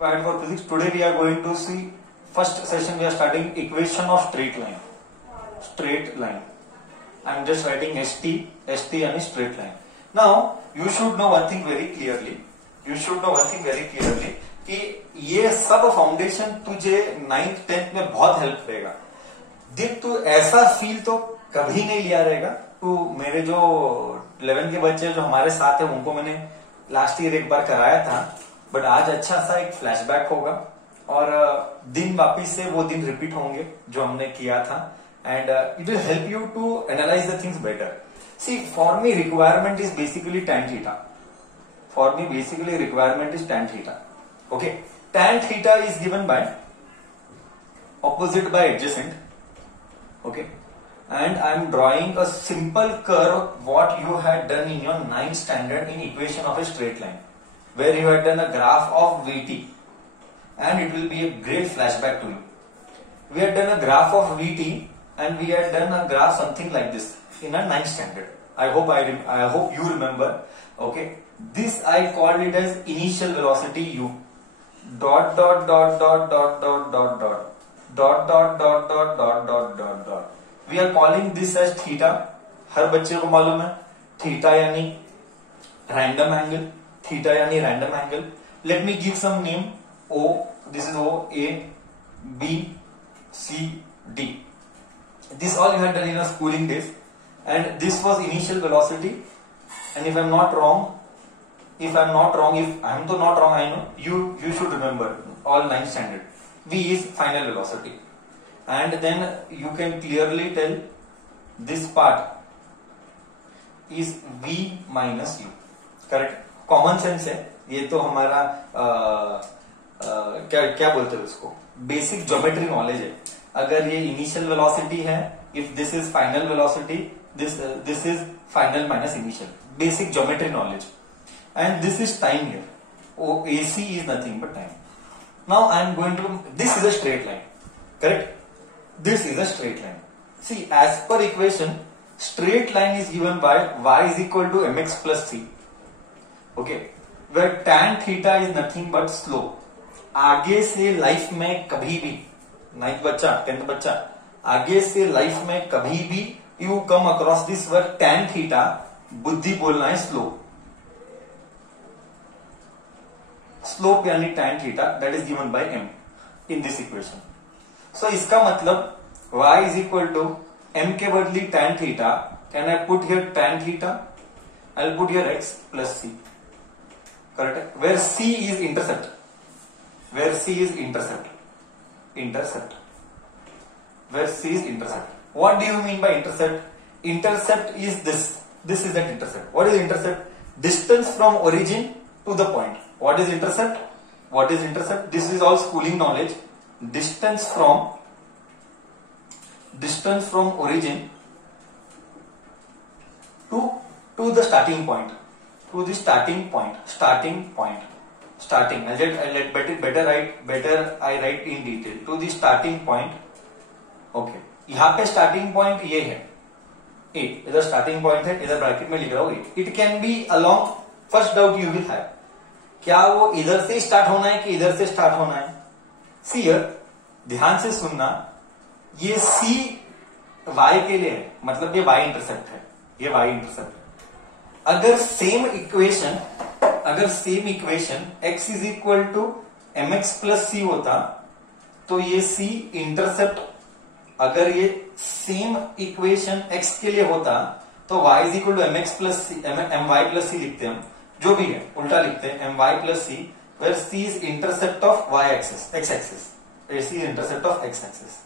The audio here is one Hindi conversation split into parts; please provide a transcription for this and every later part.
Right for physics. Today we are going to see first session. We are starting equation of straight line. Straight line. I am just writing ST and straight line. Now you should know one thing very clearly. कि ये सब फाउंडेशन तुझे 9th 10th में बहुत हेल्प करेगा. देख तू ऐसा फील तो कभी नहीं लिया रहेगा. तू मेरे जो 11 के बच्चे जो हमारे साथ है उनको मैंने लास्ट ईयर एक बार कराया था, बट आज अच्छा सा एक फ्लैशबैक होगा और दिन वापिस से वो दिन रिपीट होंगे जो हमने किया था, and it will help you to analyse the things better. See for me requirement is basically tan theta. For me basically requirement is tan theta. Okay, tan theta is given by opposite by adjacent. Okay, and I am drawing a simple curve what you had done in your 9th standard in equation of a straight line, where you had done a graph of VT, and it will be a great flashback to you. We had done a graph of VT and we had done a graph something like this in a 9th standard. I hope you remember. Okay, this I called it as initial velocity u. Dot dot dot dot dot dot dot dot dot dot dot dot dot dot dot dot. We are calling this as theta. हर बच्चे को मालूम है थीटा यानी रैंडम एंगल. थीटा यानी random angle. Let me give some name. O. This is O. A. B. C. D. This all you had done in your schooling days, and this was initial velocity. And if I am not wrong, if I am not wrong, I know you should remember all 9th standard. V is final velocity, and then you can clearly tell this part is V minus U. Correct? Common sense है ये तो हमारा क्या बोलते हैं उसको, बेसिक ज्योमेट्री नॉलेज है. अगर ये इनिशियल वेलोसिटी है, if this is final velocity, this is final minus initial. Basic geometry knowledge. And this is time here. AC is nothing but time. Now I am going to, this is a straight line. Correct? This is a straight line. See, as per equation, straight line is given by y is equal to mx plus c. Okay, where tan theta is nothing but slope. आगे से लाइफ में कभी भी 9th बच्चा 10th बच्चा आगे से लाइफ में कभी भी you come across this word tan theta, बुद्धि बोलना है स्लोप. स्लोप यानी tan theta, that is given by m in this equation. So इसका मतलब y is equal to m के बदली tan theta. Can I put here tan theta? I'll put here x plus c. Correct? Where c is intercept. Where c is intercept. Intercept. Where c is intercept. What do you mean by intercept? Intercept is this. This is that intercept. What is intercept? Distance from origin to the point. What is intercept? What is intercept? This is all schooling knowledge. Distance from origin to the starting point. To the starting point. Starting point. Starting. Better I write in detail. To the starting point. Okay. यहाँ पे स्टार्टिंग पॉइंट ये है ए. इधर स्टार्टिंग पॉइंट है, इधर ब्रैकेट में लिख रहा हूं A. It can be along. First doubt you will have, क्या वो इधर से स्टार्ट होना है कि इधर से स्टार्ट होना है? सी हियर, ध्यान से सुनना, ये सी वाई के लिए है, मतलब ये वाई इंटरसेप्ट है. ये वाई इंटरसेप्ट है. अगर same equation x is equal to mx plus c होता तो ये सी इंटरसेप्ट. अगर ये सेम इक्वेशन x के लिए होता तो y is equal to mx plus c, my plus c लिखते हम, जो भी है उल्टा लिखते हैं my plus c, where c is intercept of y axis, x axis, c is intercept of x axis.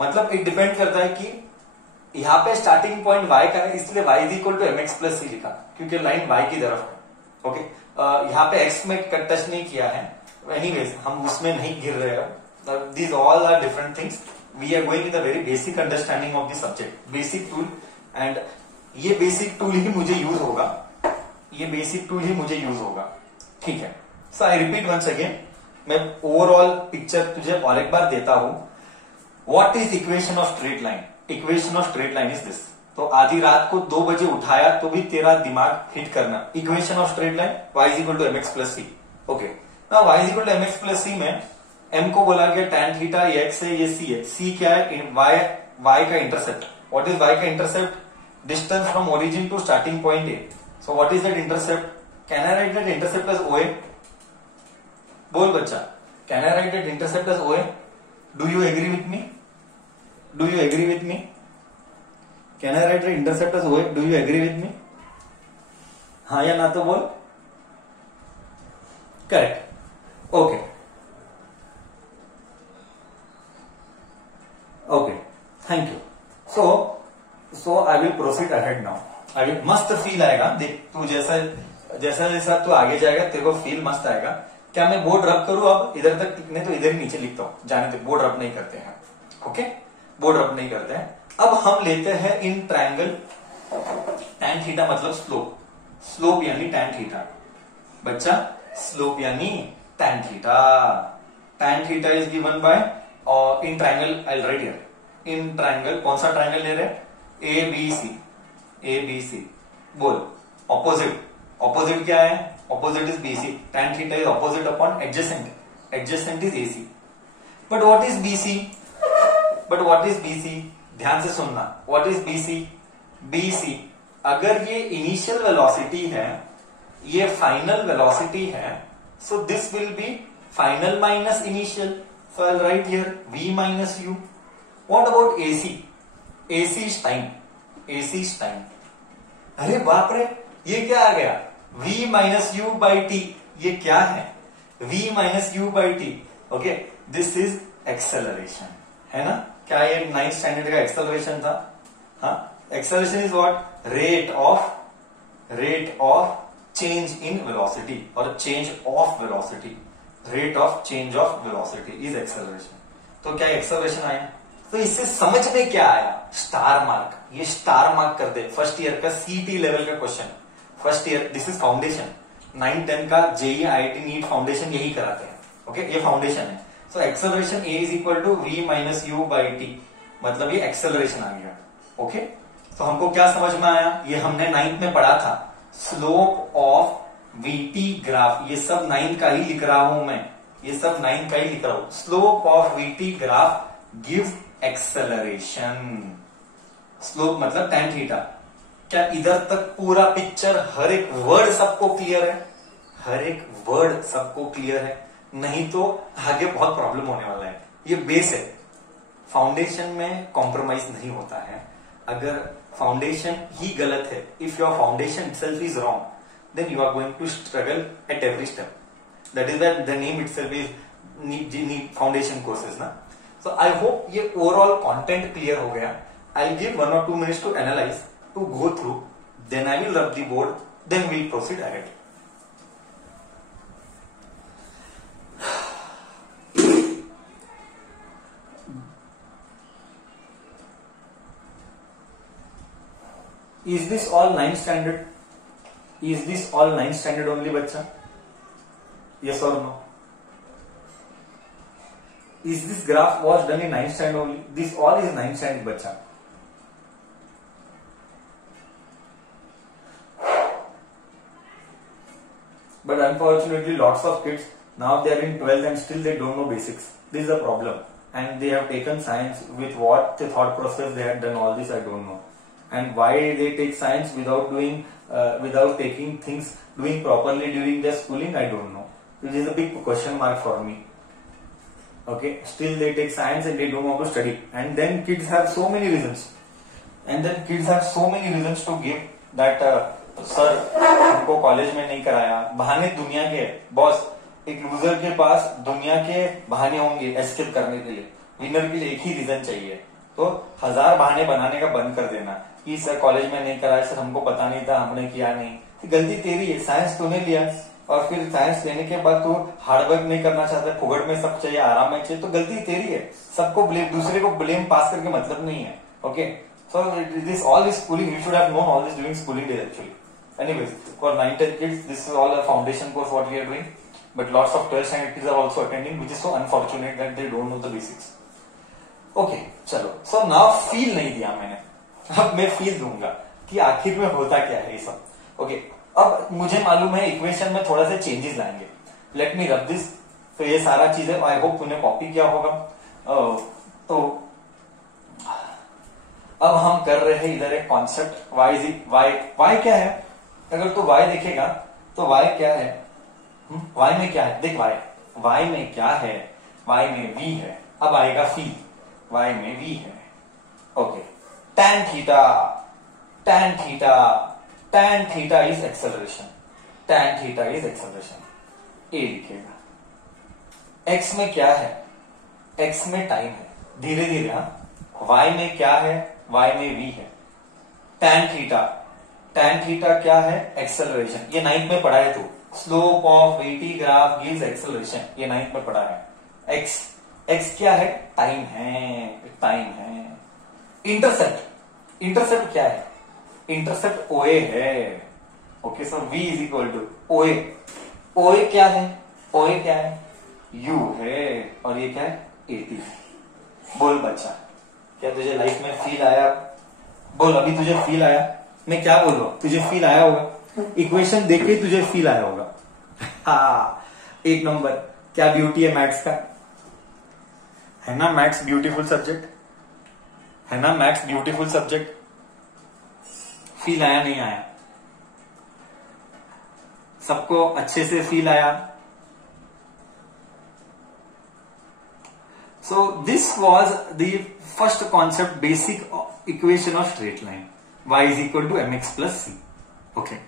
मतलब इट डिपेंड करता है कि यहाँ पे स्टार्टिंग पॉइंट y का है, इसलिए y is equal to mx plus c लिखा क्योंकि लाइन y की तरफ है. ओके, यहाँ पे x में टच नहीं किया है. एनीवेज हम उसमें नहीं गिर रहे हैं. These all are different things. We are going with a very basic understanding of the subject, basic tool, and ये basic tool ही मुझे use होगा. ये basic tool ही मुझे use होगा. ठीक है. So I repeat once again. मैं overall picture तुझे और एक बार देता हूँ. What is equation of straight line? Equation of straight line is this. तो आधी रात को 2 बजे उठाया तो भी तेरा दिमाग हिट करना. Equation of straight line y is equal to mx plus c. Okay. ना y is equal to mx plus c में m को बोला गया tan थीटा, ये x है, ये c है। c क्या है? y का इंटरसेप्ट। व्हाट इज y का intercept? Distance from origin to starting point A. So what is that intercept? Can I write that intercept as OA? बोल बच्चा, can I write that intercept as OA? Do you agree with me? Do you agree with me? Can I write that intercept as OA? Do you agree with me? हाँ या ना तो बोल। Correct. Okay okay, thank you. So I will proceed ahead now. I will, मस्त फील आएगा। देख तू जैसा जैसा जैसा तू आगे जाएगा तेरे को फील मस्त आएगा। क्या मैं बोर्ड रब करूं? अब इधर तक नहीं तो इधर नीचे लिखता हूं, जाने दे, बोर्ड रब नहीं करते हैं। ओके, बोर्ड रब नहीं करते हैं। अब हम लेते हैं इन ट्रायंगल tan थीटा मतलब स्लोप। स्लोप यानी tan थीटा बच्चा, स्लोप यानी tan theta. tan theta is given by, और in triangle I right here, in triangle कौन सा ट्रायंगल ले रहे? ABC। बोल ऑपोजिट। ऑपोजिट क्या है? Opposite is BC। tan theta is opposite upon adjacent. Adjacent is AC। But what is BC? But what is BC? ध्यान से सुनना, व्हाट इज BC? BC अगर ये इनिशियल वेलोसिटी है, ये फाइनल वेलोसिटी है, so this will be final minus initial. So I'll write here v minus u. What about AC? AC is time. AC is time. अरे बाप रे, ये क्या आ गया? v minus u by t. ये क्या है? v minus u by t. Okay, this is acceleration. है ना? क्या ये 9th स्टैंडर्ड का एक्सेलरेशन था? हाँ, acceleration is what? Rate of change in velocity or change of velocity. Rate of change of velocity is acceleration. तो क्या एक्सेलरेशन आया? तो इससे समझ में क्या आया? Star mark. ये स्टार मार्क कर दे। फर्स्ट ईयर का CT लेवल का question. First year, this is foundation. 9-10 का JEE IIT नीट फाउंडेशन यही कराते हैं। ओके, ये फाउंडेशन है। So acceleration A is equal to v minus u by t, मतलब ये एक्सेलरेशन आ गया। ओके, तो हमको क्या समझ में आया? ये हमने 9th में पढ़ा था, स्लोप ऑफ VT ग्राफ। ये सब 9th का ही लिख रहा हूं मैं, ये सब 9th का ही लिख रहा हूं। Slope of VT graph give acceleration. Slope मतलब tan थीटा। क्या इधर तक पूरा पिक्चर, हर एक वर्ड सबको क्लियर है? हर एक वर्ड सबको क्लियर है? नहीं तो आगे बहुत प्रॉब्लम होने वाला है। ये बेस है, फाउंडेशन में कॉम्प्रोमाइज नहीं होता है। अगर फाउंडेशन ही गलत है, if your foundation itself is wrong, then you are going to struggle at every step. That is that the name itself is need foundation courses ना. So I hope ये overall content clear हो गया. I'll give 1 or 2 minutes to analyze, to go through, then I will rub the board, then we'll proceed ahead. Is this all 9th standard? Is this all 9th standard only बच्चा? Yes or no? Is this graph was done in 9th standard only? This all is 9th standard बच्चा। But unfortunately lots of kids now they are in 12th and still they don't know basics. This is a problem, and they have taken science with what the thought process they had done all this I don't know. And why they take science without doing without taking things doing properly during their schooling, I don't know. This is a big question mark for me. Okay, still they take science and they don't want to study, and then kids have so many reasons, to give that sir हमको कॉलेज में नहीं कराया। बहाने दुनिया के बॉस, एक लूजर के पास दुनिया के बहाने होंगे एस्केप करने के लिए। विनर के लिए एक ही रीजन चाहिए, तो 1000 बहाने बनाने का बंद कर देना कि सर कॉलेज में नहीं कराया, सर हमको पता नहीं था, हमने किया नहीं। तो गलती तेरी है, साइंस तूने लिया और फिर साइंस लेने के बाद तू हार्डवर्क नहीं करना चाहता, फुगड़ में सब चाहिए, आराम में चाहिए, तो गलती तेरी है। सबको ब्लेम, दूसरे को ब्लेम पास करके मतलब नहीं है। Okay, so this all is schooling, you should have known all this during schooling days actually. Anyways, for 9-10 kids, this is all a foundation course what we are doing. But lots of 12th standard kids are also attending, which is so unfortunate that they don't know the basics. Okay, चलो। So now feel नहीं दिया मैंने, अब मैं फील दूंगा कि आखिर में होता क्या है ये सब। ओके, अब मुझे मालूम है इक्वेशन में थोड़ा सा चेंजेस लाएंगे। Let me rub this. तो ये सारा चीजें आई होप तूने कॉपी किया होगा। तो अब हम कर रहे हैं इधर एक कॉन्सेप्ट वाई क्या है। अगर तू वाई देखेगा तो वाई क्या है, वाई में क्या है, देख वाई में क्या है, वाई में वी है। अब आएगा फी, वाई में वी है। Okay, tan theta is acceleration, tan theta is acceleration, a लिखेगा। एक्स में क्या है, एक्स में टाइम है, धीरे धीरे। हाँ, वाई में क्या है, वाई में वी है। tan थीटा क्या है, एक्सेलरेशन। ये 9th में पढ़ा है तू, slope of v t graph gives acceleration, ये 9th में पढ़ा है। एक्स क्या है, टाइम है। इंटरसेप्ट क्या है, इंटरसेप्ट ओए है। Okay, so v is equal to OA क्या है, u है, और ये क्या है, 80 है। बोल बच्चा, क्या तुझे लाइफ में फील आया? बोल, अभी तुझे फील आया? मैं क्या बोल रहा हूं, तुझे फील आया होगा, इक्वेशन देख के तुझे फील आया होगा। हाँ, एक नंबर। क्या ब्यूटी है मैथ्स का, है ना? मैथ्स ब्यूटीफुल सब्जेक्ट है ना, मैथ्स ब्यूटीफुल सब्जेक्ट। फील आया, नहीं आया? सबको अच्छे से फील आया? So this was the first concept, basic equation of straight line, y is equal to mx plus c. Okay.